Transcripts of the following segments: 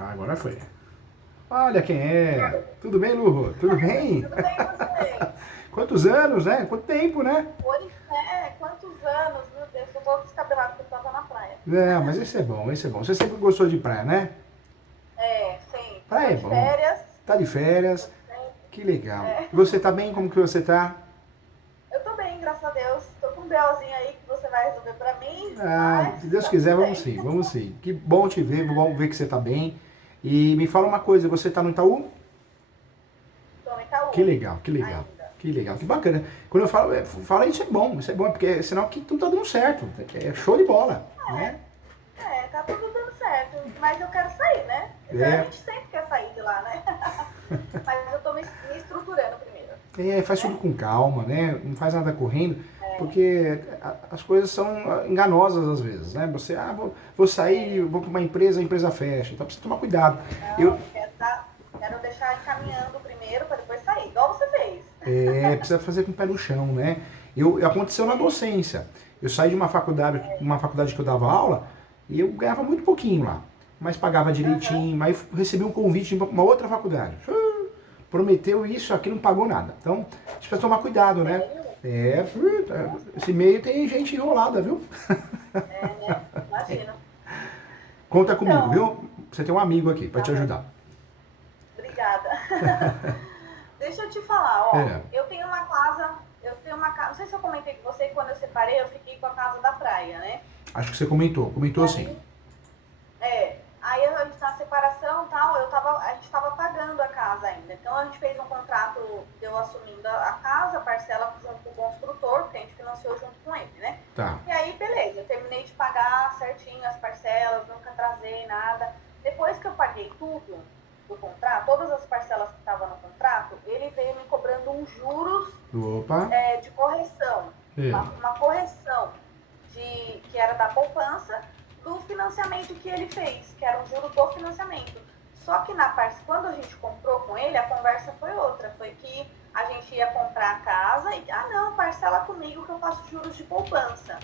Ah, agora foi. Olha quem é. Tudo bem, Lu? Tudo bem? Tudo bem com você? Quantos anos, né? Quanto tempo, né? Pois é, quantos anos, meu Deus, eu tô descabelado porque eu tava na praia. Não, mas esse é bom, esse é bom. Você sempre gostou de praia, né? É, sempre. Praia Tô é de bom. férias, Tá de tô férias. sempre. Que legal. É. E você tá bem? Como que você tá? Eu tô bem, graças a Deus. Tô com um BOzinho aí que você vai resolver pra mim, Ah, mas se Deus tá quiser, tudo vamos bem. sim, vamos sim. Que bom te ver, bom ver que você tá bem. E me fala uma coisa, você tá no Itaú? Tô no Que Itaú legal, que legal. ainda. Que legal, que bacana. Quando eu falo, fala isso é bom, porque é sinal que tudo tá dando certo. É show de bola, né? Tá tudo dando certo, mas eu quero sair, né? A É, gente sempre quer sair de lá, né? Mas eu tô me estruturando primeiro, faz tudo né? com calma, né? Não faz nada correndo, porque as coisas são enganosas às vezes, né? Você, vou sair, É, vou para uma empresa, a empresa fecha. Então precisa tomar cuidado. Eu, não, quero deixar encaminhando primeiro para depois sair, igual você fez. precisa fazer com o pé no chão, né? Aconteceu na É, docência. Eu saí de uma faculdade que eu dava aula e eu ganhava muito pouquinho lá, mas pagava aham, direitinho, mas recebi um convite de uma outra faculdade. Prometeu isso, aqui não pagou nada. Então, a gente precisa tomar cuidado, né? sério? É, Nossa, esse meio tem gente enrolada, viu? né? Imagina. Conta comigo, Então, viu? Você tem um amigo aqui para tá te bom, ajudar. obrigada. Deixa eu te falar, ó, É, não sei se eu comentei com você, quando eu separei, eu fiquei com a casa da praia, né? acho que você comentou. E Comentou sim. aí, aí a gente na separação e tal, a gente tava pagando a casa ainda. Então a gente fez um contrato, eu assumindo a casa, a parcela junto com o construtor, porque a gente financiou junto com ele, né? Tá. E aí, beleza, eu terminei de pagar certinho as parcelas, nunca atrasei nada. Depois que eu paguei tudo do contrato, todas as parcelas que estavam no contrato, ele veio me cobrando uns juros Opa. de correção, É. uma correção que era da poupança do financiamento que ele fez, que era um juro do financiamento. Só que quando a gente comprou com ele, a conversa foi outra. Foi que a gente ia comprar a casa e, não, parcela comigo que eu faço juros de poupança.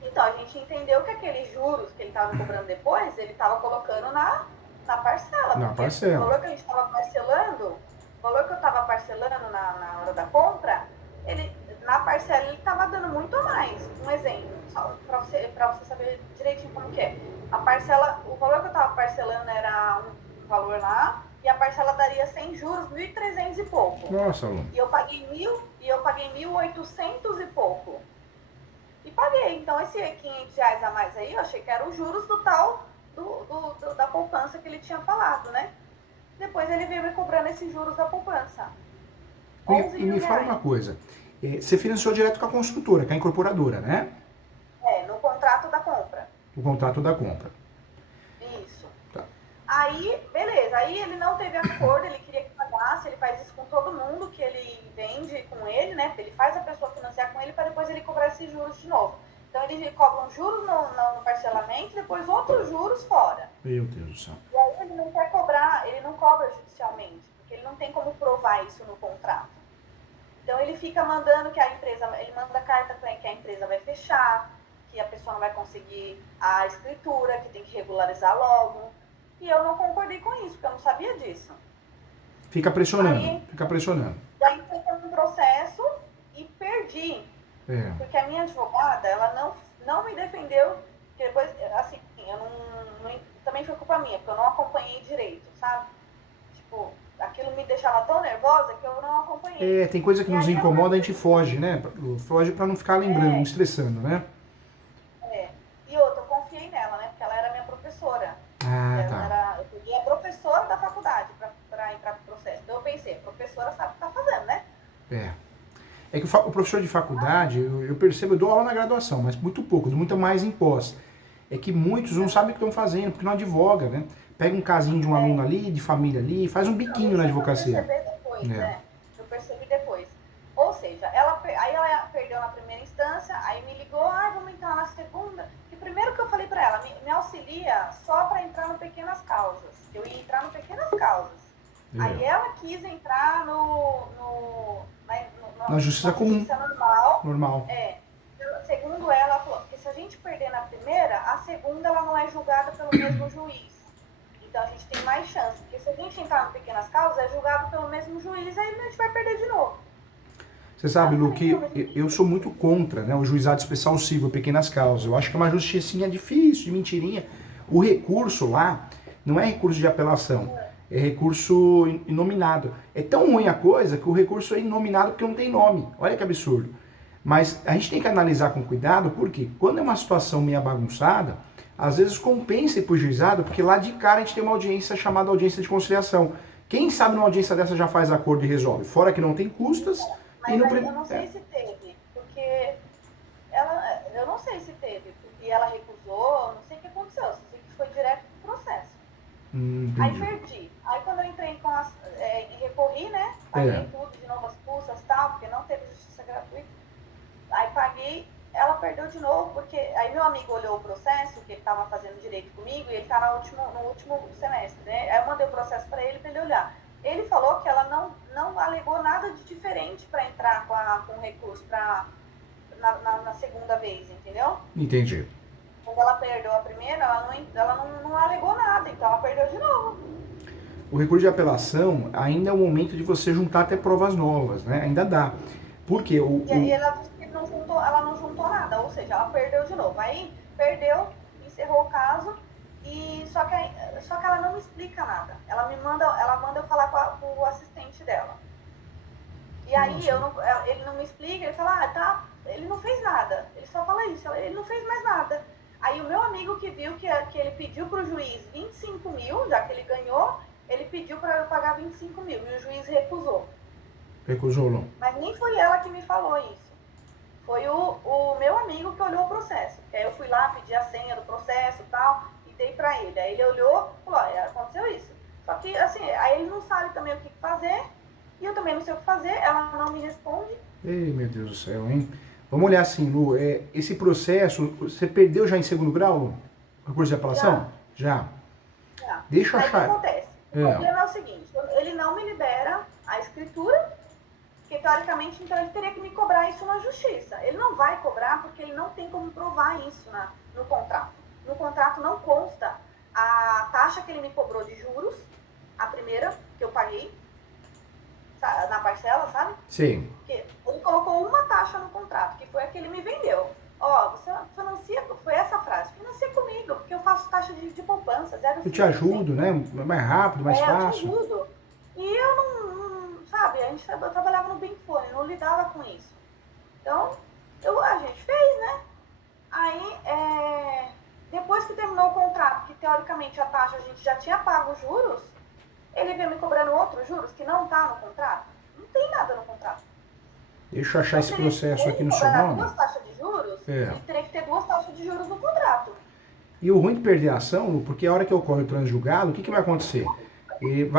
Então, a gente entendeu que aqueles juros que ele estava cobrando depois, ele estava colocando na parcela, Na porque o parcela. valor que a gente estava parcelando, o valor que eu estava parcelando na hora da compra, na parcela ele estava dando muito a mais. Um exemplo, só para você saber direitinho como que é. A parcela, o valor que eu estava parcelando era um valor lá, e a parcela daria sem juros 1.300 e pouco. Nossa, aluno. E eu paguei 1.800 e pouco. E paguei. Então, esse R$ 500 a mais aí, eu achei que eram os juros do tal da poupança que ele tinha falado, né? Depois ele veio me cobrando esses juros da poupança. onze E mil me fala uma reais. coisa. Você financiou direto com a construtora, com a incorporadora, né? No contrato da compra. O contrato da compra. Isso. Tá. Aí, beleza. Aí ele não teve acordo, ele queria que pagasse, ele faz isso com todo mundo que ele vende com ele, né? Ele faz a pessoa financiar com ele para depois ele cobrar esses juros de novo. Então ele cobra um juros no parcelamento e depois outros juros fora. Meu Deus do céu. E aí ele não quer cobrar, ele não cobra judicialmente, porque ele não tem como provar isso no contrato. Então ele fica mandando que a empresa, ele manda carta que a empresa vai fechar, que a pessoa não vai conseguir a escritura, que tem que regularizar logo. E eu não concordei com isso, porque eu não sabia disso. Fica pressionando, Aí, fica pressionando. daí foi um processo e perdi, É. porque a minha advogada, ela não me defendeu, que depois, assim, eu também foi culpa minha, porque eu não acompanhei direito, sabe? Tipo, aquilo me deixava tão nervosa que eu não acompanhei. Tem coisa que E nos aí incomoda, a aconteceu gente o foge, seguinte, né? Foge pra não ficar lembrando, estressando, né? e outra, eu confiei nela, né? Porque ela era minha professora. Ah, tá. Eu peguei a professora da faculdade para entrar pro processo. Então eu pensei, a professora sabe o que tá fazendo, né? É. É que o professor de faculdade, eu percebo, eu dou aula na graduação, mas muito pouco, dou muito mais em pós. É que muitos não sabem o que estão fazendo, porque não advoga, né? Pega um casinho de um aluno ali, de família ali, e faz um Não, biquinho na isso eu fui advocacia. perceber depois, É. né? Eu percebi depois. Ou seja, aí ela perdeu na primeira instância, aí me ligou, vamos entrar na segunda. E primeiro que eu falei para ela, me auxilia só para entrar no pequenas causas. Eu ia entrar no pequenas causas. É. Aí ela quis entrar Na justiça na comum, justiça normal. normal. Segundo ela falou que se a gente perder na primeira, a segunda ela não é julgada pelo mesmo juiz. Então a gente tem mais chance. Porque se a gente entrar no pequenas causas, é julgado pelo mesmo juiz, aí a gente vai perder de novo. Você sabe, Lu, que eu sou muito contra, né, o juizado especial civil, pequenas causas. Eu acho que é uma justicinha difícil, de mentirinha. O recurso lá não é recurso de apelação, é recurso inominado. É tão ruim a coisa que o recurso é inominado porque não tem nome. Olha que absurdo. Mas a gente tem que analisar com cuidado, porque quando é uma situação meio bagunçada, às vezes compensa ir pro juizado, porque lá de cara a gente tem uma audiência chamada audiência de conciliação. Quem sabe numa audiência dessa já faz acordo e resolve? Fora que não tem custas. Mas aí eu não sei se teve, porque eu não sei se teve, porque ela recusou, não sei o que aconteceu, eu sei que foi direto pro processo. Aí perdi. Aí quando eu entrei e recorri, né? Paguei tudo de novo, as custas e tal, porque não teve justiça gratuita. Aí paguei, ela perdeu de novo, porque aí meu amigo olhou o processo, que ele estava fazendo direito comigo, e ele está no último semestre, né? Aí eu mandei o processo para ele olhar. Ele falou que ela não alegou nada de diferente para entrar com o recurso na segunda vez, entendeu? Entendi. Quando ela perdeu a primeira, ela não alegou nada, então ela perdeu de novo. O recurso de apelação ainda é o momento de você juntar até provas novas, né? Ainda dá. Porque E ela disse que ela não juntou nada, ou seja, ela perdeu de novo. Aí perdeu, encerrou o caso, só que ela não me explica nada. Ela manda eu falar com o assistente dela. E aí ele não me explica, ele fala, tá, ele não fez nada. Ele só fala isso, ele não fez mais nada. Aí o meu amigo que viu que ele pediu pro juiz 25 mil, já que ele ganhou, ele pediu para eu pagar 25 mil e o juiz recusou. Recusou, não? Mas nem foi ela que me falou isso. Foi o meu amigo que olhou o processo. Aí eu fui lá, pedi a senha do processo e tal, e dei pra ele. Aí ele olhou e falou, aconteceu isso. Só que, assim, aí ele não sabe também o que fazer, e eu também não sei o que fazer, ela não me responde. Ei, meu Deus do céu, hein? Vamos olhar assim, Lu, esse processo, você perdeu já em segundo grau, Lu? O recurso de apelação? Já. Deixa eu achar. Aí o que acontece? O problema é o seguinte, ele não me libera a escritura, porque teoricamente, então ele teria que me cobrar isso na justiça. Ele não vai cobrar porque ele não tem como provar isso no contrato. No contrato não consta a taxa que ele me cobrou de juros, a primeira que eu paguei, na parcela, sabe? Sim. Porque ele colocou uma taxa no contrato, que foi a que ele me vendeu. Você financia, foi essa frase, financia comigo, porque eu faço taxa de poupança, 0,5%. Eu te ajudo, né? Mais rápido, mais fácil. Eu te ajudo. E eu não sabe, eu trabalhava no Benfone, não lidava com isso. Então, a gente fez, né? Aí, depois que terminou o contrato, que teoricamente a taxa a gente já tinha pago os juros, ele veio me cobrando outros juros que não tá no contrato. Não tem nada no contrato. Deixa eu achar esse processo aqui no seu nome. Duas taxas de juros, ele teria que ter duas taxas de juros no contrato. E o ruim de perder a ação, Lu, porque a hora que ocorre o transjulgado, o que vai acontecer?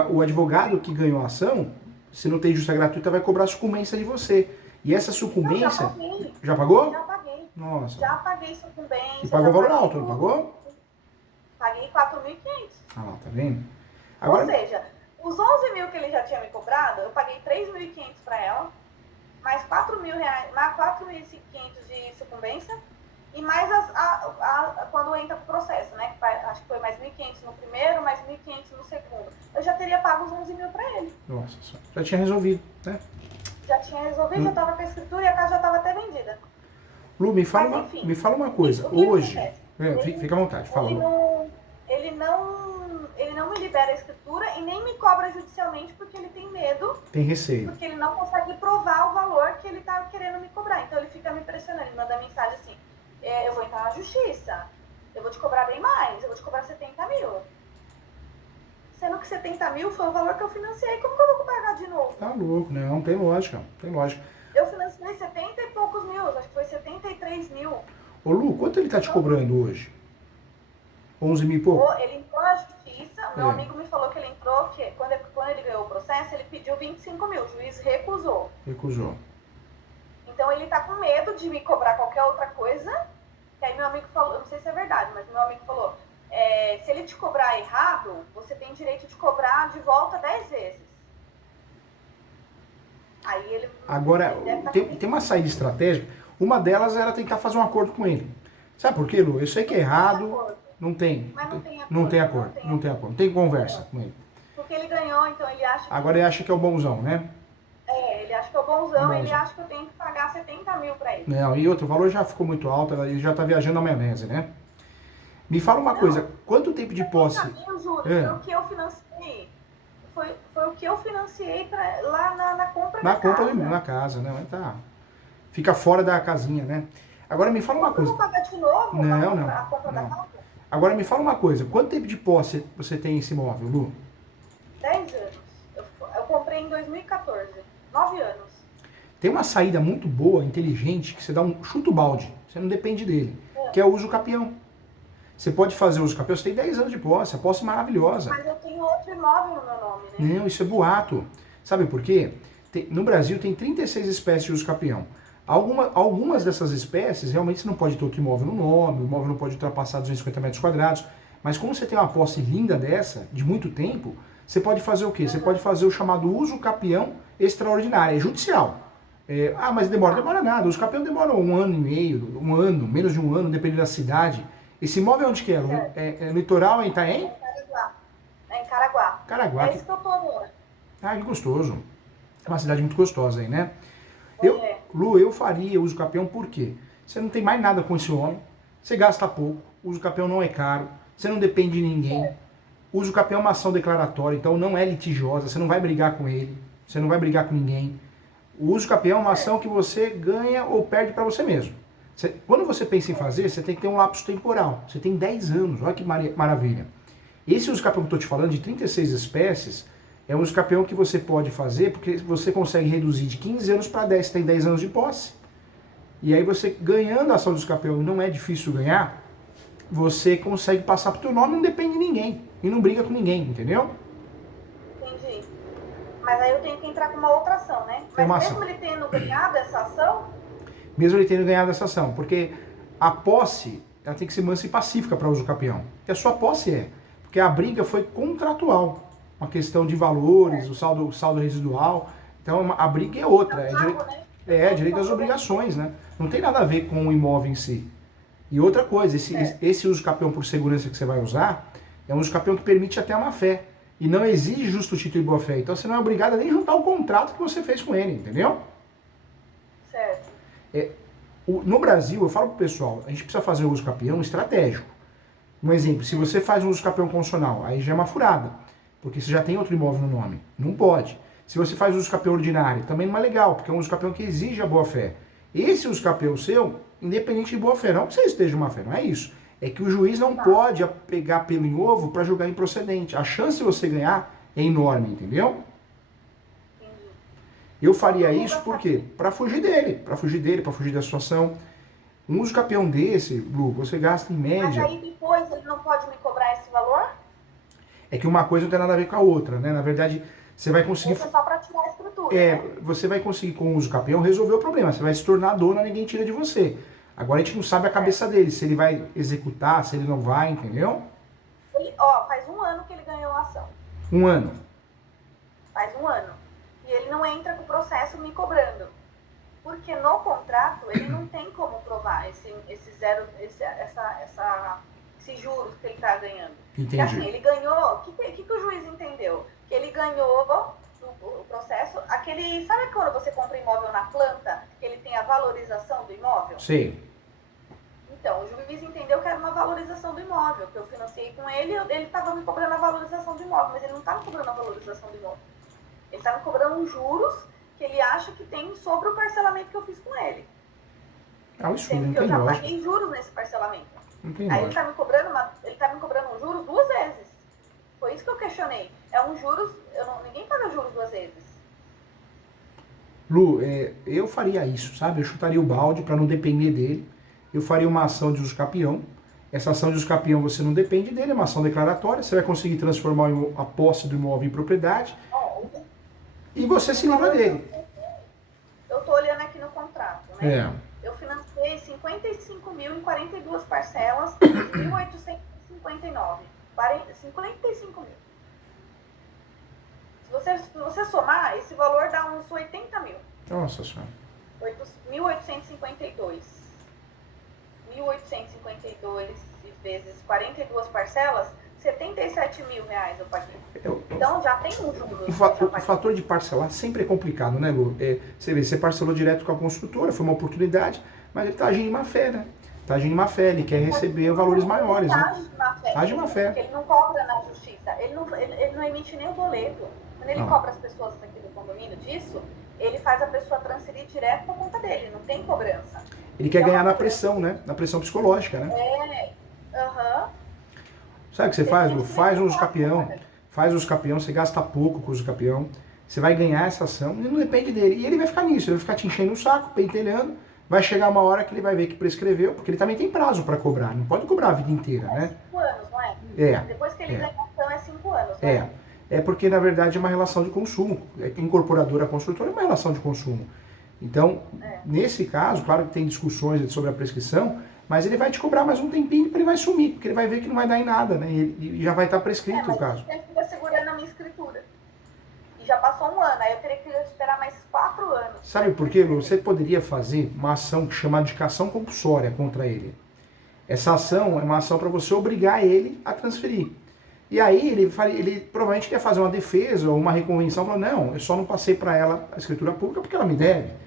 O advogado que ganhou a ação, se não tem justiça gratuita, vai cobrar sucumbência de você. E essa sucumbência... Já paguei. Já pagou? Já paguei. Nossa. Já paguei sucumbência. E pagou valor alto, não pagou? Paguei 4.500. Ah lá, tá vendo? Agora... Ou seja, os 11 mil que ele já tinha me cobrado, eu paguei 3.500 para ela, mais 4 mil reais, mais 4.500 de sucumbência, e mais quando entra pro processo, né? Acho que foi mais 1.500 no primeiro, mais 1.500 no segundo. Eu já teria pago os 11 mil para ele. Nossa, já tinha resolvido, né? Já tinha resolvido, já estava com a escritura e a casa já estava até vendida. Lu, me fala uma coisa. Hoje, fica à vontade, fala. Ele não me libera a escritura e nem me cobra judicialmente porque ele tem medo. Tem receio. Porque ele não consegue provar o valor que ele está querendo me cobrar. Então ele fica me pressionando, ele manda mensagem assim, eu vou entrar na justiça, eu vou te cobrar bem mais, eu vou te cobrar 70 mil. Sendo que 70 mil foi o valor que eu financiei, como que eu vou pagar de novo? Tá louco, não tem lógica, tem lógica. Eu financiei 70 e poucos mil, acho que foi 73 mil. Ô Lu, quanto ele tá te cobrando hoje? 11 mil e pouco? Ele entrou na justiça, meu amigo me falou que ele entrou, que quando ele ganhou o processo, ele pediu 25 mil, o juiz recusou. Recusou. Então ele tá com medo de me cobrar qualquer outra coisa, que aí meu amigo falou, eu não sei se é verdade, mas meu amigo falou, se ele te cobrar errado, você tem direito de cobrar de volta 10 vezes. Aí ele... Agora, tem uma saída estratégica, uma delas era tentar fazer um acordo com ele. Sabe por quê, Lu? Eu sei que é errado, Não tem. Mas não tem acordo. Não tem acordo. Não tem acordo. Não tem conversa com ele. Porque ele ganhou, então ele acha que... Agora ele acha que é o bonzão, né? Ele acha que é o bonzão, ele Bonzão. acha que eu tenho que pagar 70 mil pra ele. Não, e outro, o valor já ficou muito alto, ele já tá viajando na maionese, né? Me fala uma coisa, quanto tempo de posse... 70 mil, Júlio, É. foi o que eu financiei. Foi o que eu financiei lá na compra Na da compra, casa. na casa, né? Mas tá. Fica fora da casinha, né? Agora me fala uma Eu coisa. vou pagar de novo Não, a compra da não. casa? Agora me fala uma coisa, quanto tempo de posse você tem esse imóvel, Lu? 10 anos. Eu comprei em 2014. 9 anos. Tem uma saída muito boa, inteligente, que você dá um chuta o balde, você não depende dele, que é o uso capião. Você pode fazer o uso capião, você tem 10 anos de posse, a posse é maravilhosa. Mas eu tenho outro imóvel no meu nome, né? Não, isso é boato. Sabe por quê? No Brasil tem 36 espécies de uso capião. Algumas dessas espécies, realmente você não pode ter outro imóvel no nome, o imóvel não pode ultrapassar 250 metros quadrados, mas como você tem uma posse linda dessa, de muito tempo, você pode fazer o quê? Você pode fazer o chamado uso capião extraordinário, é judicial. Mas demora nada. Os capião demoram 1 ano e meio, 1 ano, menos de 1 ano, dependendo da cidade. Esse imóvel onde que é? É no litoral, em Itaém? É em Caraguá. Caraguá. É esse que eu tô agora. Ah, que gostoso. É uma cidade muito gostosa aí, né? É. Lu, eu faria uso capião por quê? Você não tem mais nada com esse homem, você gasta pouco, o uso capião não é caro, você não depende de ninguém. O uso capião é uma ação declaratória, então não é litigiosa, você não vai brigar com ele, você não vai brigar com ninguém. O uso capião é uma ação que você ganha ou perde para você mesmo. Quando você pensa em fazer, você tem que ter um lapso temporal. Você tem 10 anos, olha que maravilha. Esse uso capião que eu estou te falando, de 36 espécies, é um uso capião que você pode fazer porque você consegue reduzir de 15 anos para 10, você tem 10 anos de posse. E aí você, ganhando a ação do uso capião, não é difícil ganhar, você consegue passar pro teu nome, não depende de ninguém. E não briga com ninguém, entendeu? Entendi. Mas aí eu tenho que entrar com uma outra ação, né? Mas Uma mesmo ação. ele tendo ganhado essa ação, Mesmo ele tendo ganhado essa ação. Porque a posse, ela tem que ser mansa e pacífica para uso capião. Que a sua posse é. Porque a briga foi contratual. Uma questão de valores, o saldo residual. Então a briga é outra. Direito das obrigações, né? Não tem nada a ver com o imóvel em si. E outra coisa, esse uso capião por segurança que você vai usar, é um uso capião que permite até a má-fé. E não exige justo título e boa-fé. Então você não é obrigado a nem juntar o contrato que você fez com ele, entendeu? certo. No Brasil, eu falo pro pessoal, a gente precisa fazer o uso capião estratégico. Um exemplo, se você faz um uso capião constitucional, aí já é uma furada, porque você já tem outro imóvel no nome. Não pode. Se você faz uso capião ordinário, também não é legal, porque é um uso capião que exige a boa-fé. Esse uso capião seu, independente de boa-fé, não que você esteja má-fé, não é isso. É que o juiz não pode pegar pelo em ovo para julgar improcedente. A chance de você ganhar é enorme, entendeu? Entendi. Eu faria isso por quê? Para fugir dele, para fugir da situação. Um uso capião desse, Lu, você gasta em Mas média... aí depois ele não pode me cobrar esse valor? É que uma coisa não tem nada a ver com a outra, né? Na verdade, você vai conseguir... Isso é só para tirar a estrutura, né? Você vai conseguir com o uso capião resolver o problema. Você vai se tornar dona, ninguém tira de você. Agora a gente não sabe a cabeça dele, se ele vai executar, se ele não vai, entendeu? Faz 1 ano que ele ganhou a ação. 1 ano. Faz 1 ano. E ele não entra com o processo me cobrando. Porque no contrato ele não tem como provar esses juros que ele está ganhando. Entendi. E assim, ele ganhou. O que o juiz entendeu? Que ele ganhou o processo. Sabe quando você compra imóvel na planta, que ele tem a valorização do imóvel? Sei. Então, o juiz entendeu que era uma valorização do imóvel, que eu financiei com ele, ele estava me cobrando a valorização do imóvel, mas ele não está me cobrando a valorização do imóvel. Ele está me cobrando os juros que ele acha que tem sobre o parcelamento que eu fiz com ele. É um estudo, Sendo não que eu tem já lógica. paguei juros nesse parcelamento. Não tem Aí ele lógica. está me cobrando um juros 2 vezes. Foi isso que eu questionei. É um juros, ninguém paga juros 2 vezes. Lu, eu faria isso, sabe? Eu chutaria o balde para não depender dele. Eu faria uma ação de uso capião. Essa ação de uso capião você não depende dele, é uma ação declaratória. Você vai conseguir transformar a posse do imóvel em propriedade e você se livra dele. Eu estou olhando aqui no contrato, né? É. Eu financiei 55 mil em 42 parcelas de 1.859. 55 mil. Se você somar, esse valor dá uns 80 mil. Nossa senhora. 1.852. 1.852 vezes 42 parcelas, 77 mil reais eu paguei. Então já tem um juro. O fator de parcelar sempre é complicado, né, Lu? Você vê, você parcelou direto com a construtora, foi uma oportunidade, mas ele está agindo em má fé, né? Está agindo em má fé, ele quer receber valores maiores, né? Age em má fé. Porque ele não cobra na justiça, ele não emite nem o boleto. Quando ele cobra as pessoas aqui do condomínio disso, ele faz a pessoa transferir direto para a conta dele, não tem cobrança. Ele quer ganhar na pressão, né? Na pressão psicológica, né? Sabe o que você faz, Lu? Faz uns capião, você gasta pouco com os capião, você vai ganhar essa ação e não depende dele. E ele vai ficar nisso, ele vai ficar te enchendo o saco, pentelhando, vai chegar uma hora que ele vai ver que prescreveu, porque ele também tem prazo para cobrar, não pode cobrar a vida inteira, né? 5 anos, não é? Depois que ele ganha a ação é 5 anos, né? É porque na verdade é uma relação de consumo, incorporadora a construtora é uma relação de consumo. Então, nesse caso, claro que tem discussões sobre a prescrição, mas ele vai te cobrar mais um tempinho e ele vai sumir, porque ele vai ver que não vai dar em nada, né? E já vai estar prescrito o caso. Mas eu segurando a minha escritura. E já passou 1 ano, aí eu teria que esperar mais 4 anos. Sabe por quê, Lu? Você poderia fazer uma ação chamada de cação compulsória contra ele. Essa ação é uma ação para você obrigar ele a transferir. E aí ele provavelmente quer fazer uma defesa ou uma reconvenção, falando, não, eu só não passei para ela a escritura pública porque ela me deve.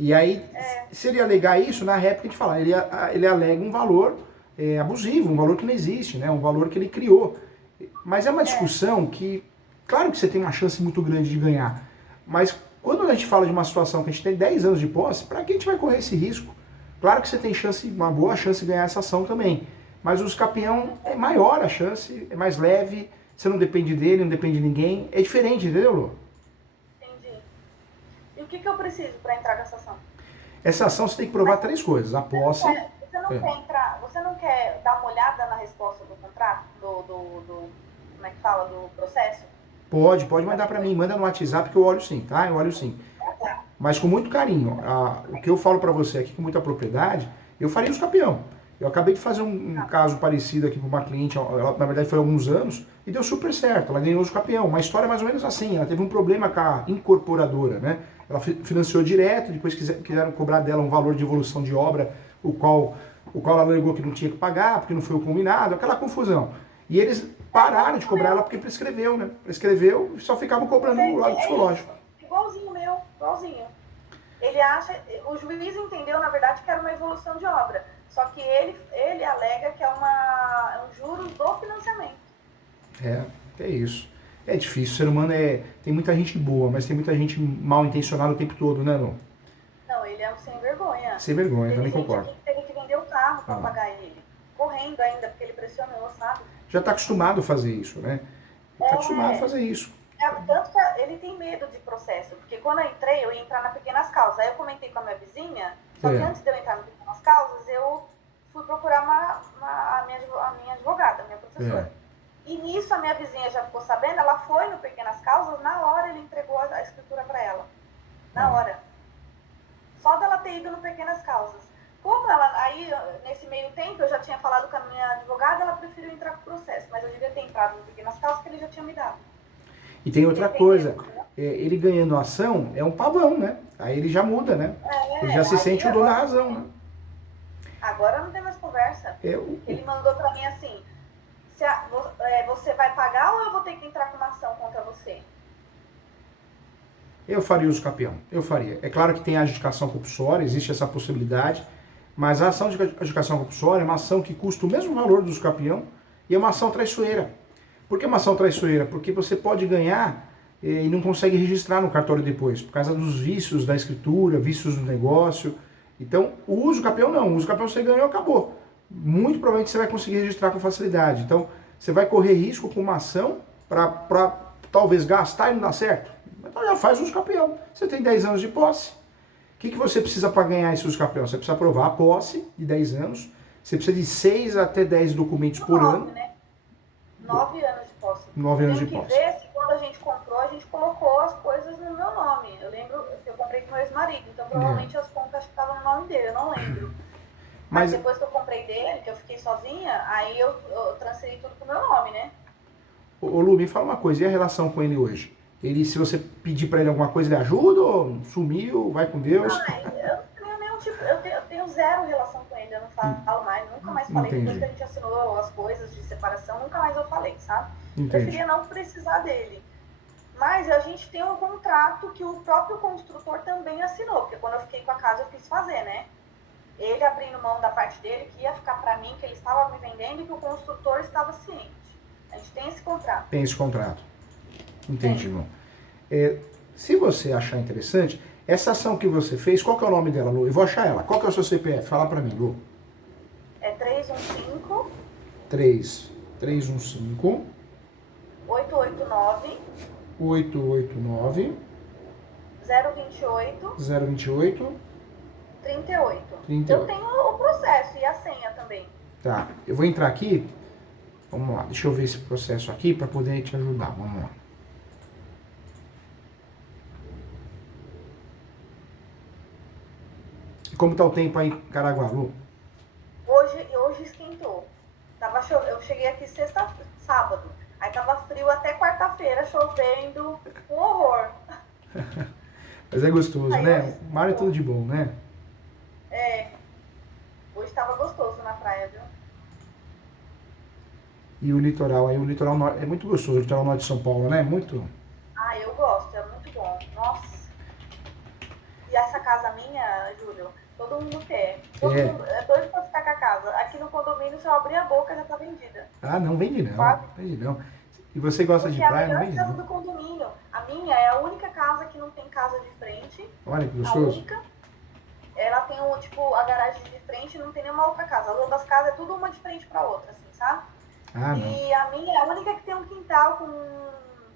E aí, se ele alegar isso, na réplica a gente fala, ele alega um valor abusivo, um valor que não existe, né? Um valor que ele criou. Mas é uma discussão que, claro que você tem uma chance muito grande de ganhar, mas quando a gente fala de uma situação que a gente tem 10 anos de posse, para que a gente vai correr esse risco? Claro que você tem uma boa chance de ganhar essa ação também, mas os capião é maior a chance, é mais leve, você não depende dele, não depende de ninguém, é diferente, entendeu, Lu? E o que eu preciso para entrar nessa ação? Essa ação você tem que provar 3 coisas. A posse... Você não quer dar uma olhada na resposta do contrato? Como é que fala? Do processo? Pode mandar para mim. Manda no WhatsApp que eu olho sim, tá? Eu olho sim. Mas com muito carinho. O que eu falo para você aqui com muita propriedade, eu faria os capião. Eu acabei de fazer um caso parecido aqui com uma cliente, na verdade foi há alguns anos, e deu super certo. Ela ganhou os capião. Uma história mais ou menos assim. Ela teve um problema com a incorporadora, né? Ela financiou direto, depois quiseram cobrar dela um valor de evolução de obra, o qual ela alegou que não tinha que pagar, porque não foi o combinado, aquela confusão. E eles pararam de cobrar ela porque prescreveu, né? Prescreveu e só ficavam cobrando o lado psicológico. Igualzinho meu, igualzinho. O juiz entendeu, na verdade, que era uma evolução de obra. Só que ele alega que é um juros do financiamento. É isso. É difícil, o ser humano tem muita gente boa, mas tem muita gente mal intencionada o tempo todo, né, Lu? Não, ele é um sem vergonha. Sem vergonha, também concordo. Teve que vender o carro para pagar ele. Correndo ainda, porque ele pressionou, sabe? Já está acostumado a fazer isso, né? Está acostumado a fazer isso. Tanto que ele tem medo de processo, porque quando eu entrei, eu ia entrar na Pequenas Causas. Aí eu comentei com a minha vizinha, só que antes de eu entrar na Pequenas Causas, eu fui procurar a minha advogada, a minha professora. E nisso a minha vizinha já ficou sabendo, ela foi no Pequenas Causas, na hora ele entregou a escritura para ela. Na hora. Só dela ter ido no Pequenas Causas. Como aí nesse meio tempo, eu já tinha falado com a minha advogada, ela preferiu entrar com o processo, mas eu devia ter entrado no Pequenas Causas que ele já tinha me dado. E tem outra coisa, ele ganhando a ação é um pavão, né? Aí ele já muda, né? Ele já se sente o dono da razão, né? Agora não tem mais conversa. Ele mandou pra mim assim, você vai pagar ou eu vou ter que entrar com uma ação contra você? Eu faria uso capião, eu faria. É claro que tem a adjudicação compulsória, existe essa possibilidade, mas a ação de adjudicação compulsória é uma ação que custa o mesmo valor do uso capião e é uma ação traiçoeira. Por que uma ação traiçoeira? Porque você pode ganhar e não consegue registrar no cartório depois, por causa dos vícios da escritura, vícios do negócio. Então, o uso capião não. O uso capião você ganhou, acabou. Muito provavelmente você vai conseguir registrar com facilidade. Então, você vai correr risco com uma ação para talvez gastar e não dar certo. Então já faz uso capião. Você tem 10 anos de posse. O que você precisa para ganhar esse uso capião? Você precisa provar a posse de 10 anos. Você precisa de 6 até 10 documentos por ano. Né? 9 anos de posse. 9 anos de posse. Ver se quando a gente comprou, a gente colocou as coisas no meu nome. Eu lembro que eu comprei com meu ex-marido, então provavelmente as contas estavam no nome dele, eu não lembro. Mas depois que eu comprei dele, que eu fiquei sozinha, aí eu transferi tudo pro meu nome, né? Ô Lu, me fala uma coisa, e a relação com ele hoje? Se você pedir pra ele alguma coisa, ele ajuda ou sumiu, vai com Deus? Eu tenho nenhum tipo, eu tenho zero relação com ele, eu não falo mais, nunca mais falei. Entendi. Depois que a gente assinou as coisas de separação, nunca mais eu falei, sabe? Entendi. Preferia não precisar dele. Mas a gente tem um contrato que o próprio construtor também assinou, porque quando eu fiquei com a casa eu quis fazer, né? Ele abrindo mão da parte dele, que ia ficar para mim, que ele estava me vendendo e que o construtor estava ciente. A gente tem esse contrato. Tem esse contrato. Entendi, irmão. Se você achar interessante, essa ação que você fez, qual que é o nome dela, Lu? Eu vou achar ela. Qual que é o seu CPF? Fala pra mim, Lu. É 315 315 889 889 028 028 38. 38. Eu tenho o processo e a senha também. Tá, eu vou entrar aqui. Vamos lá, deixa eu ver esse processo aqui para poder te ajudar. Vamos lá. E como tá o tempo aí em Caraguá, Lu? Hoje esquentou. Tava eu cheguei aqui sábado. Aí tava frio até quarta-feira, chovendo, um horror. Mas é gostoso, Aí né? hoje O mar é tudo de bom, né? Hoje tava gostoso na praia, viu? E o litoral, aí o litoral norte, é muito gostoso, o litoral norte de São Paulo, né? Muito. Ah, eu gosto, é muito bom. Nossa. E essa casa minha, Júlio, todo mundo quer. Todo mundo é doido pra ficar com a casa. Aqui no condomínio, se eu abrir a boca, já tá vendida. Ah, não vende não. Sabe? Vende não. E você gosta Porque de praia, é a não melhor vende casa não. do condomínio. A minha é a única casa que não tem casa de frente. Olha que A gostoso. única. Ela tem a garagem de frente e não tem nenhuma outra casa. As outras casas é tudo uma de frente pra outra, assim, sabe? Ah, não. E a minha é a única que tem um quintal com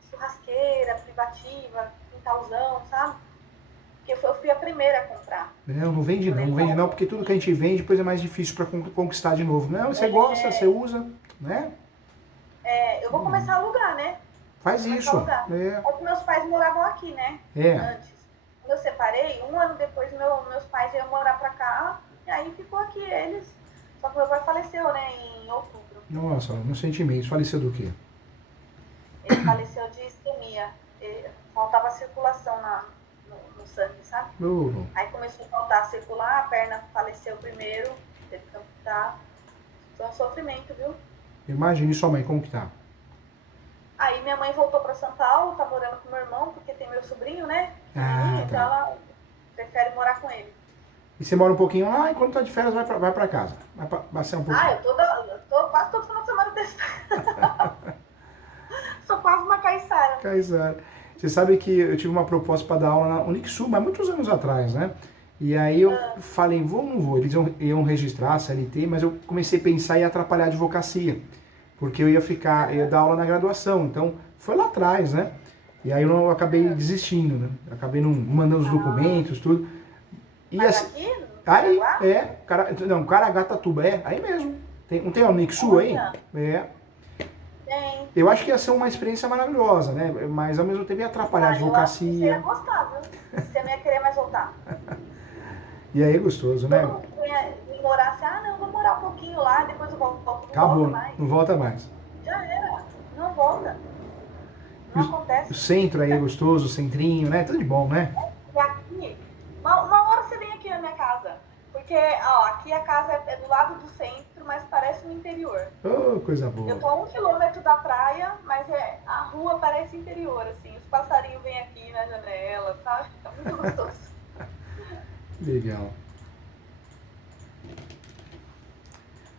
churrasqueira, privativa, quintalzão, sabe? Porque eu fui a primeira a comprar. Não vende não, não vende não, porque tudo que a gente vende depois é mais difícil para conquistar de novo. Não, você gosta, você usa, né? Eu vou começar a alugar, né? Faz Começar isso. a alugar. Porque meus pais moravam aqui, né? Antes. Quando eu separei, um ano depois meus pais iam morar pra cá, e aí ficou aqui eles. Só que meu pai faleceu, né, em outubro. Nossa, meus sentimentos. Faleceu do quê? Ele faleceu de isquemia. Faltava circulação no sangue, sabe? Aí começou a faltar a circular, a perna faleceu primeiro, teve que amputar. Foi um sofrimento, viu? Imagine sua mãe, como que tá? Aí minha mãe voltou pra São Paulo, tá morando com meu irmão, porque tem meu sobrinho, né? Então ela prefere morar com ele. E você mora um pouquinho lá, e quando tá de férias vai pra casa. Vai passear um pouquinho. Eu tô quase todo final de semana desse. Sou quase uma caiçara. Caiçara. Você sabe que eu tive uma proposta para dar aula na Unixul, mas muitos anos atrás, né? E aí eu falei, vou ou não vou? Eles iam registrar a CLT, mas eu comecei a pensar em atrapalhar a advocacia. Porque eu ia dar aula na graduação. Então, foi lá atrás, né? E aí eu acabei desistindo, né? Acabei não mandando os documentos, tudo. E mas assim, aqui? aí, Caraguatatuba, aí mesmo. Não tem a Unixul aí? Tem. Eu acho que ia ser uma experiência maravilhosa, né? Mas ao mesmo tempo ia atrapalhar a advocacia. Você ia gostar, viu? Você não ia querer mais voltar. E aí é gostoso, né? Todo mundo ia morar assim, não, vou morar um pouquinho lá, depois eu volto. Acabou, não volta mais. Já era, não volta. Não acontece. O centro aí é gostoso, o centrinho, né? Tudo de bom, né? E aqui, uma hora você vem aqui na minha casa. Porque, aqui a casa é do lado do centro, mas parece no interior. Oh, coisa boa. Eu tô a 1 quilômetro da praia, mas a rua parece interior, assim. Os passarinhos vêm aqui na janela, sabe? É muito gostoso. Legal.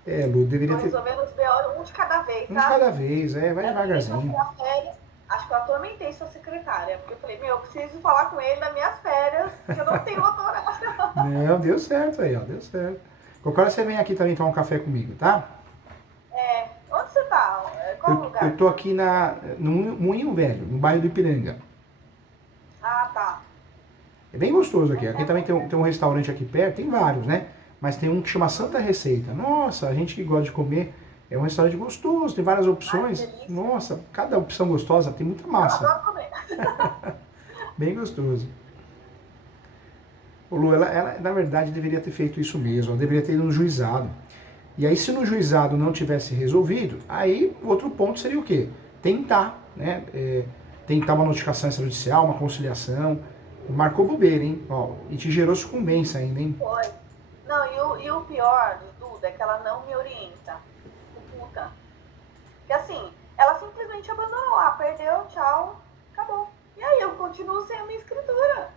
Lu, deveria ter... resolvendo os BO um de cada vez, Um tá? de cada vez, vai devagarzinho. Acho que eu atormentei sua secretária, porque eu falei, eu preciso falar com ele nas minhas férias, que eu não tenho outro horário. Não, deu certo aí, deu certo. Qualquer hora você vem aqui também tomar um café comigo, tá? Onde você tá? Qual lugar? Eu tô aqui no Moinho Velho, no bairro do Ipiranga. Ah, tá. É bem gostoso aqui. Aqui também tem um restaurante aqui perto, tem vários, né? Mas tem um que chama Santa Receita. Nossa, a gente que gosta de comer, é um restaurante gostoso, tem várias opções. Ai, nossa, cada opção gostosa, tem muita Eu massa. adoro comer. Bem gostoso. O Lu, ela, na verdade, deveria ter feito isso mesmo, ela deveria ter ido no juizado. E aí, se no juizado não tivesse resolvido, aí outro ponto seria o quê? Tentar, né? Tentar uma notificação extrajudicial, uma conciliação. Marcou bobeira, hein? E te gerou sucumbência ainda, hein? Foi. Não, e o pior de tudo é que ela não me orienta. Puta. Porque assim, ela simplesmente abandonou. Ah, perdeu, tchau, acabou. E aí eu continuo sem a minha escritura.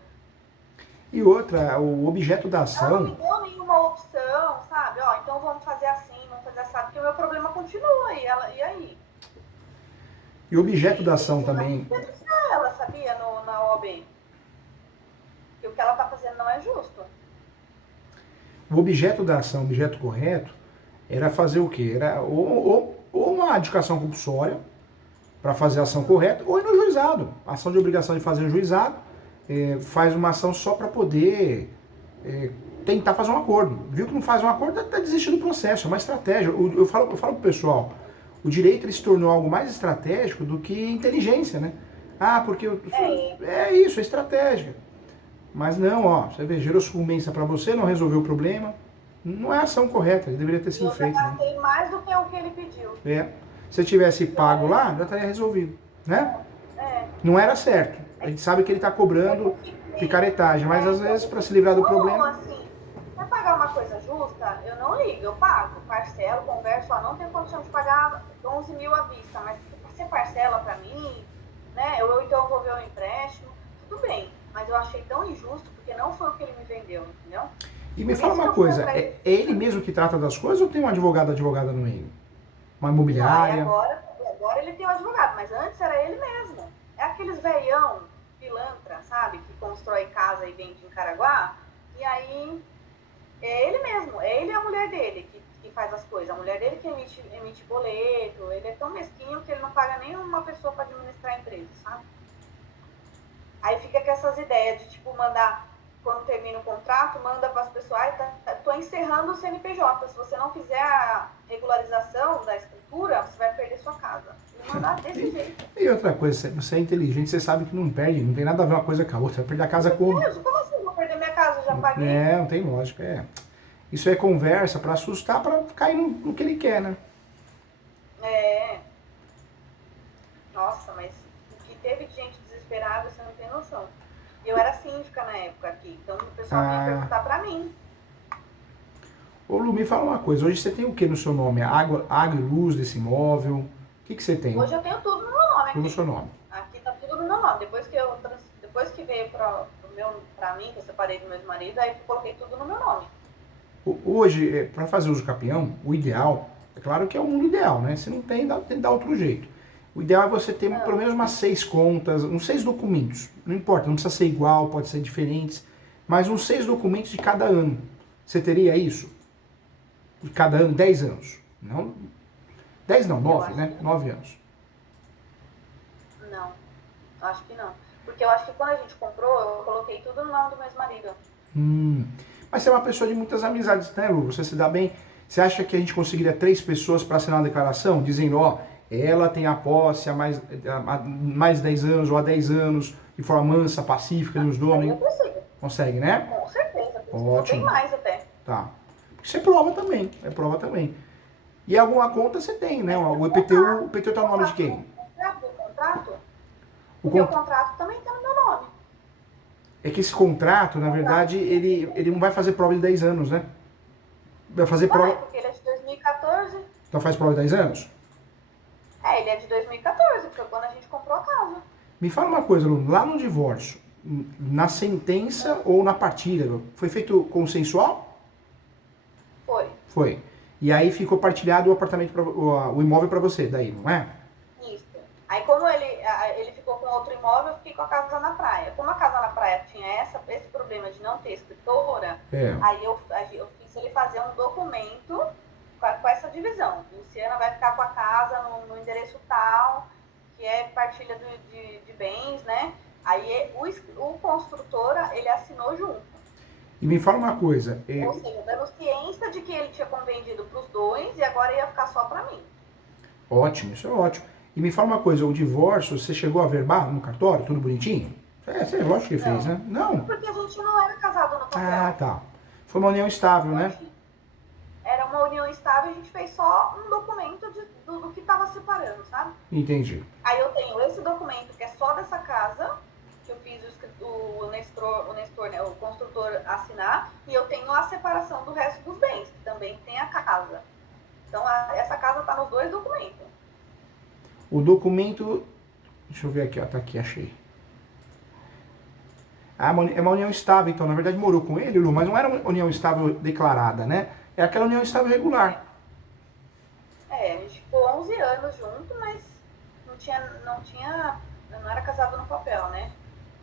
E outra, o objeto da Ela não me ação, deu nenhuma opção, sabe? Ó, então vamos fazer assim, vamos fazer assim, porque o meu problema continua. E aí? e o objeto da ação Isso vai também, denunciar ela, sabia? Na OAB. Que o que ela tá fazendo não é justo. o objeto da ação, o objeto correto, era fazer o quê? Era ou uma educação compulsória, para fazer a ação correta, ou ir no juizado. Ação de obrigação de fazer no juizado, faz uma ação só para poder tentar fazer um acordo. Viu que não faz um acordo, está desistindo do processo, é uma estratégia. Eu falo pro pessoal, o direito ele se tornou algo mais estratégico do que inteligência, né? Ah, porque é isso, é estratégia. Mas não, ó, você vê, gerou sucumbência para você, não resolveu o problema. Não é a ação correta, deveria ter E sido eu já feita. Né? gastei mais do que o que ele pediu. Se eu tivesse pago lá, já estaria resolvido, né? É. Não era certo. A gente sabe que ele está cobrando picaretagem, mas às vezes para se livrar do problema. Assim, vai pagar uma coisa justa, eu não ligo, eu pago, parcelo, converso, ó, não tenho condição de pagar 11 mil à vista, mas você parcela para mim, né? Ou então eu vou ver o empréstimo, tudo bem. Mas eu achei tão injusto porque não foi o que ele me vendeu, entendeu? E me fala uma coisa, é ele mesmo que trata das coisas ou tem um advogada no meio? Uma imobiliária? Agora ele tem um advogado, mas antes era ele mesmo. É aqueles veião, pilantra, sabe? Que constrói casa e vende em Caraguá. E aí é ele mesmo, é ele e a mulher dele que faz as coisas. A mulher dele que emite boleto. Ele é tão mesquinho que ele não paga nenhuma pessoa para administrar a empresa, sabe? Aí fica com essas ideias de tipo mandar, quando termina o contrato, manda para as pessoas, tô encerrando o CNPJ, se você não fizer a regularização da escritura, você vai perder sua casa. E mandar desse jeito. E outra coisa, você é inteligente, você sabe que não perde, não tem nada a ver uma coisa com a outra, vai perder a casa como? Como assim vou perder minha casa? Eu já paguei. Não tem lógica, Isso é conversa para assustar, para cair no que ele quer, né? Nossa, mas o que teve de gente desesperada, você não tem noção. Eu era síndica na época aqui, então o pessoal vinha perguntar pra mim. Ô Lu, me fala uma coisa, hoje você tem o que no seu nome? Água e luz desse imóvel? O que você tem? Hoje eu tenho tudo no meu nome aqui. Tudo no seu nome. Aqui tá tudo no meu nome. Depois que veio pra mim, que eu separei do meu marido, aí eu coloquei tudo no meu nome. Hoje, para fazer uso capião, o ideal, é claro que é o mundo ideal, né? Se não tem, tem que dar outro jeito. O ideal é você ter pelo menos umas 6 contas, uns 6 documentos. Não importa, não precisa ser igual, pode ser diferentes, mas uns 6 documentos de cada ano. Você teria isso? De cada ano, 10 anos. Não, 10 não, 9, né? 9 anos. Não, acho que não. Porque eu acho que quando a gente comprou, eu coloquei tudo no nome do meu marido. Mas você é uma pessoa de muitas amizades, né, Lu? Você se dá bem. Você acha que a gente conseguiria 3 pessoas para assinar uma declaração dizendo, ó, ela tem a posse há mais 10 anos ou há 10 anos, de forma mansa, pacífica, nos donos? Eu consigo. Consegue, né? Com certeza. Ótimo. Bem mais até. Tá. Porque você prova também, E alguma conta você tem, né? O IPTU tá no nome de quem? O contrato? O meu contrato também tá no meu nome. É que esse contrato, na verdade, ele não vai fazer prova de 10 anos, né? Vai fazer prova... porque ele é de 2014. Então faz prova de 10 anos? Ele é de 2014, que foi quando a gente comprou a casa. Me fala uma coisa, Lu, lá no divórcio, na sentença ou na partilha, foi feito consensual? Foi. Foi. E aí ficou partilhado o apartamento, o imóvel para você, daí, não é? Isso. Aí como ele ficou com outro imóvel, eu fiquei com a casa na praia. Como a casa na praia tinha esse problema de não ter escritora, aí eu fiz ele fazer um documento com essa divisão. Luciana vai ficar com a casa no endereço tal, que é partilha de bens, né? Aí o construtor, ele assinou junto. E me fala uma coisa. Ou seja, dando ciência de que ele tinha convendido para os dois e agora ia ficar só para mim. Ótimo, isso é ótimo. E me fala uma coisa, o divórcio, você chegou a verbar no cartório, tudo bonitinho? Você, lógico que fez, né? Não. Porque a gente não era casado no papel. Ah, tá. Foi uma união estável, né? Era uma união estável, a gente fez só um documento do que estava separando, sabe? Entendi. Aí eu tenho esse documento que é só dessa casa, que eu fiz o Nestor, né, o construtor assinar, e eu tenho a separação do resto dos bens, que também tem a casa. Então, essa casa está nos 2 documentos. O documento... Deixa eu ver aqui, ó. Tá aqui, achei. Ah, é uma união estável, então. Na verdade, morou com ele, Lu, mas não era uma união estável declarada, né? É aquela união estável regular. A gente ficou 11 anos junto, mas não era casado no papel, né?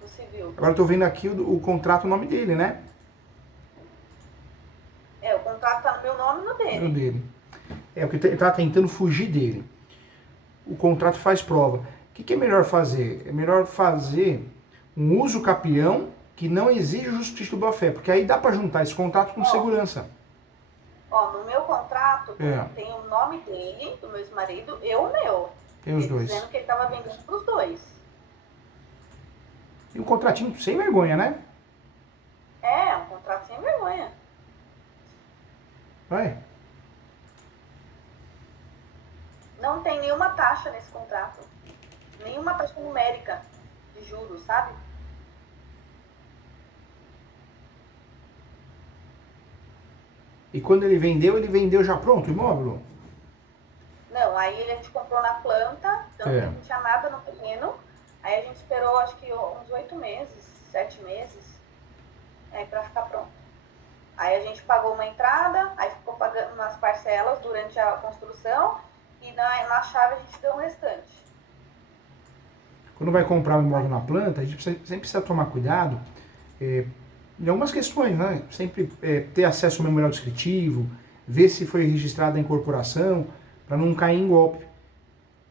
No civil. Agora eu tô vendo aqui o contrato, o nome dele, né? O contrato tá no meu nome e no dele. No dele. Porque ele tá tentando fugir dele. O contrato faz prova. O que é melhor fazer? É melhor fazer um uso capião que não exige o justício do boa-fé, porque aí dá para juntar esse contrato com segurança. No meu contrato tem o nome dele, do meu ex-marido, e o meu. Tem os dois. Dizendo que ele estava vendendo para os 2. E um contratinho sem vergonha, né? Um contrato sem vergonha. Vai. Não tem nenhuma taxa nesse contrato. Nenhuma taxa numérica de juros, sabe? E quando ele vendeu já pronto o imóvel? Não, aí a gente comprou na planta, então não tinha nada no terreno. Aí a gente esperou, acho que uns 8 meses, 7 meses, para ficar pronto. Aí a gente pagou uma entrada, aí ficou pagando umas parcelas durante a construção e na chave a gente deu o restante. Quando vai comprar um imóvel na planta, a gente sempre precisa tomar cuidado em algumas questões, né? Sempre ter acesso ao memorial descritivo, ver se foi registrada a incorporação, para não cair em golpe.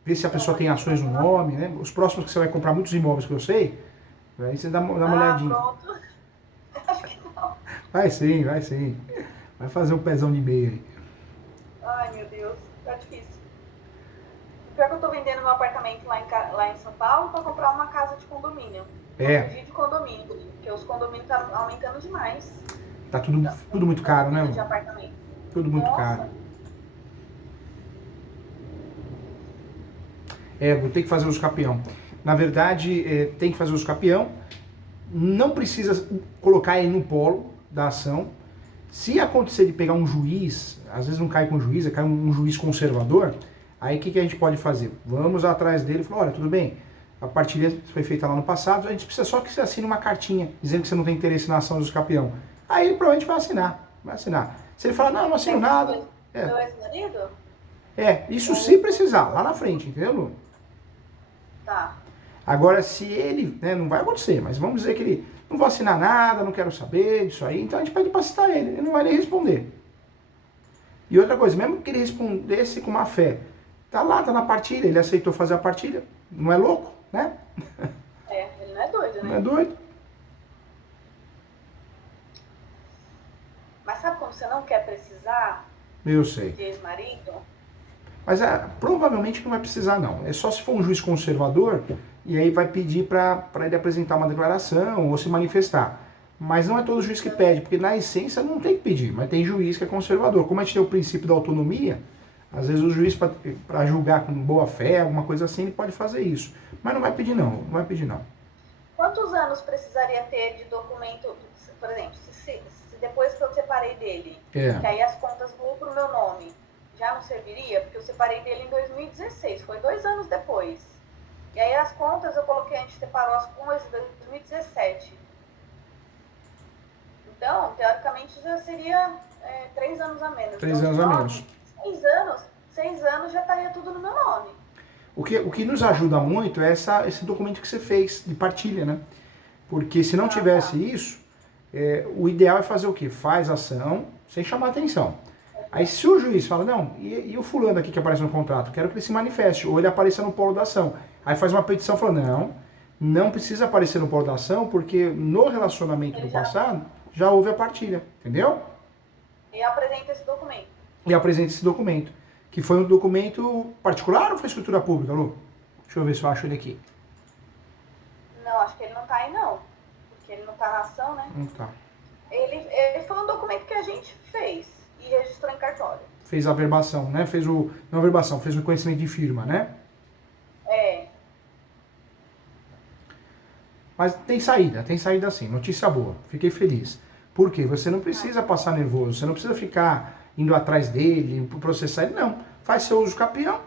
Ver se a pessoa tem ações no nome, né? Os próximos que você vai comprar, muitos imóveis que eu sei, aí você dá uma olhadinha. Pronto. Acho que não. Vai sim. Vai fazer um pezão de meia aí. Ai, meu Deus, tá difícil. Pior que eu tô vendendo meu apartamento lá em São Paulo para comprar uma casa de condomínio. Fugir de condomínio, porque os condomínios estão aumentando demais. Tá tudo muito caro, né? De apartamento. Tudo muito caro. Vou ter que fazer uso capião. Na verdade, tem que fazer uso capião. Não precisa colocar ele no polo da ação. Se acontecer de pegar um juiz, às vezes não cai com juiz, cai um juiz conservador, aí o que a gente pode fazer? Vamos atrás dele e falar, olha, tudo bem, a partilha foi feita lá no passado, a gente precisa só que você assine uma cartinha, dizendo que você não tem interesse na ação do uso capião. Aí ele provavelmente vai assinar. Se ele falar, não assino nada... Meu ex-marido? Isso se precisar, lá na frente, entendeu, Lu? Tá. Agora, se ele, não vai acontecer, mas vamos dizer que ele não vai assinar nada, não quero saber disso aí, então a gente pede para citar ele não vai nem responder. E outra coisa, mesmo que ele respondesse com má fé, tá na partilha, ele aceitou fazer a partilha, não é louco, né? Ele não é doido, né? Não é doido. Mas sabe quando você não quer precisar Eu sei. de ex-marido? Mas provavelmente não vai precisar não, é só se for um juiz conservador, e aí vai pedir para ele apresentar uma declaração ou se manifestar. Mas não é todo juiz que pede, porque na essência não tem que pedir, mas tem juiz que é conservador. Como a gente tem o princípio da autonomia, às vezes o juiz, para julgar com boa fé, alguma coisa assim, ele pode fazer isso. Mas não vai pedir não, Quantos anos precisaria ter de documento, por exemplo, se depois que eu separei dele, que aí as contas vão pro meu nome, já não serviria? Porque eu separei dele em 2016, foi 2 anos depois. E aí as contas eu coloquei, a gente separou as contas em 2017. Então, teoricamente já seria 3 anos a menos. 3 anos a menos. 6 anos já estaria tudo no meu nome. O que nos ajuda muito é esse documento que você fez, de partilha, né? Porque se não tivesse isso, o ideal é fazer o quê? Faz ação sem chamar atenção. Aí se o juiz fala, não, e o fulano aqui que aparece no contrato? Quero que ele se manifeste, ou ele apareça no polo da ação. Aí faz uma petição falando, não precisa aparecer no polo da ação, porque no relacionamento do passado já houve a partilha, entendeu? E apresenta esse documento. Que foi um documento particular ou foi escritura pública, Lu? Deixa eu ver se eu acho ele aqui. Não, acho que ele não tá aí não, porque ele não tá na ação, né? Não tá. Ele foi um documento que a gente fez e registrou em cartório. Fez a verbação, né? Fez o reconhecimento de firma, né? Mas tem saída sim, notícia boa, fiquei feliz. Por quê? Você não precisa passar nervoso, você não precisa ficar indo atrás dele, processar ele, não. Faz seu uso capião,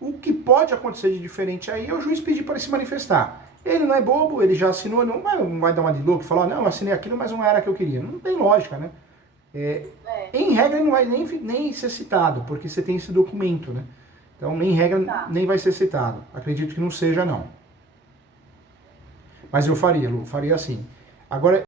o que pode acontecer de diferente aí é o juiz pedir para ele se manifestar. Ele não é bobo, ele já assinou, não vai dar uma de louco e falar, não, eu assinei aquilo, mas não era a que eu queria. Não tem lógica, né? Em regra, ele não vai nem ser citado, porque você tem esse documento, né? Então, em regra, nem vai ser citado. Acredito que não seja, não. Mas eu faria, Lu, faria assim. Agora,